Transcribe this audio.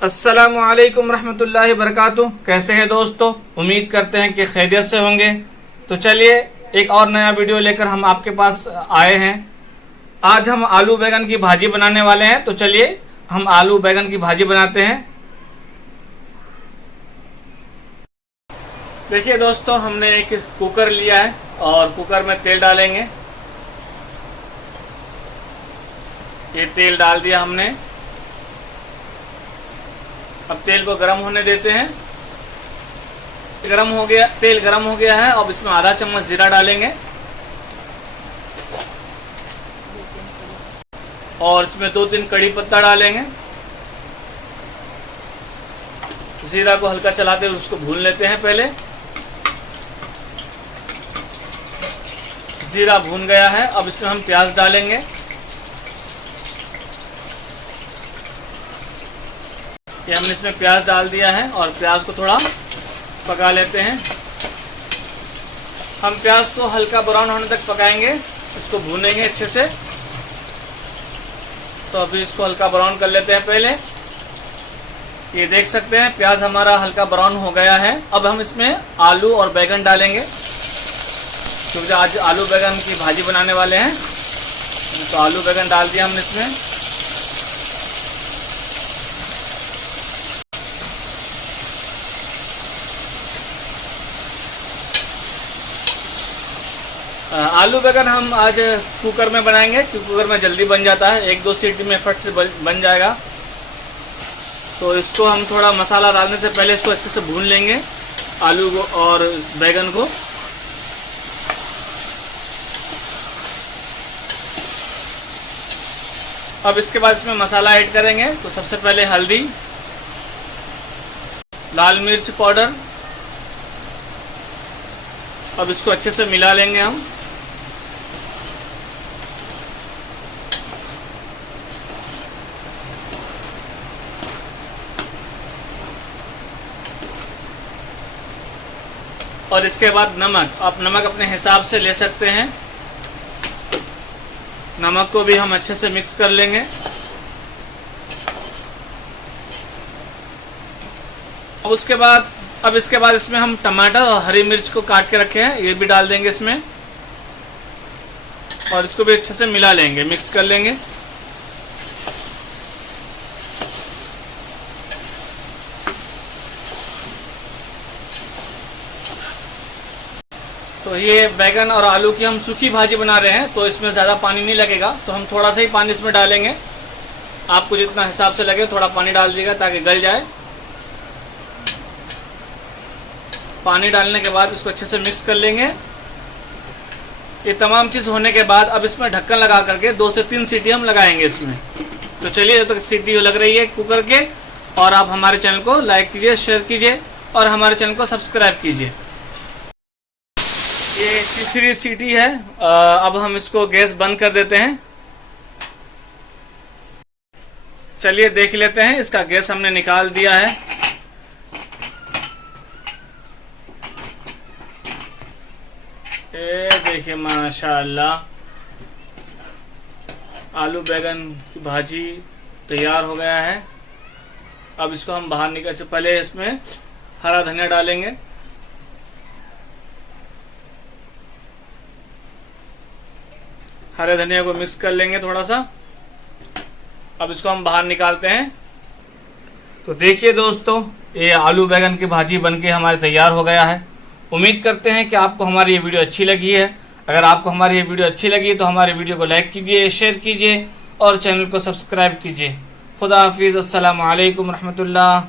अस्सलामु अलैकुम रहमतुल्लाहि बरकातुहू। कैसे हैं दोस्तों? उम्मीद करते हैं कि खैरियत से होंगे। तो चलिए एक और नया वीडियो लेकर हम आपके पास आए हैं। आज हम आलू बैगन की भाजी बनाने वाले हैं। तो चलिए हम आलू बैगन की भाजी बनाते हैं। देखिए दोस्तों, हमने एक कुकर लिया है और कुकर में तेल डालेंगे। ये तेल डाल दिया हमने। अब तेल को गर्म होने देते हैं। तेल गर्म हो गया है। अब इसमें आधा चम्मच जीरा डालेंगे और इसमें 2-3 कड़ी पत्ता डालेंगे। जीरा को हल्का चलाते हुए उसको भून लेते हैं। पहले जीरा भून गया है। अब इसमें हम प्याज डालेंगे। ये हमने इसमें प्याज डाल दिया है और प्याज को थोड़ा पका लेते हैं। हम प्याज को हल्का ब्राउन होने तक पकाएंगे, इसको भूनेंगे अच्छे से। तो अभी इसको हल्का ब्राउन कर लेते हैं। पहले ये देख सकते हैं प्याज हमारा हल्का ब्राउन हो गया है। अब हम इसमें आलू और बैगन डालेंगे, क्योंकि आज आलू बैगन की भाजी बनाने वाले हैं। तो आलू बैगन डाल दिया हमने इसमें। आलू बैगन हम आज कुकर में बनाएंगे, क्योंकि कुकर में जल्दी बन जाता है। 1-2 सीटी में फट से बन जाएगा। तो इसको हम थोड़ा मसाला डालने से पहले इसको अच्छे से भून लेंगे, आलू को और बैगन को। अब इसके बाद इसमें मसाला ऐड करेंगे। तो सबसे पहले हल्दी, लाल मिर्च पाउडर। अब इसको अच्छे से मिला लेंगे हम। और इसके बाद नमक। आप नमक अपने हिसाब से ले सकते हैं। नमक को भी हम अच्छे से मिक्स कर लेंगे। अब इसके बाद इसमें हम टमाटर और हरी मिर्च को काट के रखे हैं, ये भी डाल देंगे इसमें और इसको भी अच्छे से मिला लेंगे, मिक्स कर लेंगे। तो ये बैगन और आलू की हम सूखी भाजी बना रहे हैं, तो इसमें ज़्यादा पानी नहीं लगेगा। तो हम थोड़ा सा ही पानी इसमें डालेंगे। आपको जितना हिसाब से लगे थोड़ा पानी डाल दीजिएगा ताकि गल जाए। पानी डालने के बाद इसको अच्छे से मिक्स कर लेंगे। ये तमाम चीज़ होने के बाद अब इसमें ढक्कन लगा करके 2 से 3 सीटी हम लगाएंगे इसमें। तो चलिए, जब तक सीटी लग रही है कुकर के, और आप हमारे चैनल को लाइक कीजिए, शेयर कीजिए और हमारे चैनल को सब्सक्राइब कीजिए। ये तीसरी सीटी है। अब हम इसको गैस बंद कर देते हैं। चलिए देख लेते हैं। इसका गैस हमने निकाल दिया है। ये देखिए माशाल्लाह, आलू बैगन की भाजी तैयार हो गया है। अब इसको हम बाहर निकाल, पहले इसमें हरा धनिया डालेंगे। हरे धनिया को मिक्स कर लेंगे थोड़ा सा। अब इसको हम बाहर निकालते हैं। तो देखिए दोस्तों, ये आलू बैगन की भाजी बनके हमारे तैयार हो गया है। उम्मीद करते हैं कि आपको हमारी ये वीडियो अच्छी लगी है। अगर आपको हमारी ये वीडियो अच्छी लगी तो हमारी वीडियो को लाइक कीजिए, शेयर कीजिए और चैनल को सब्सक्राइब कीजिए। खुदा हाफिज़। अस्सलामु अलैकुम रहमतुल्लाह।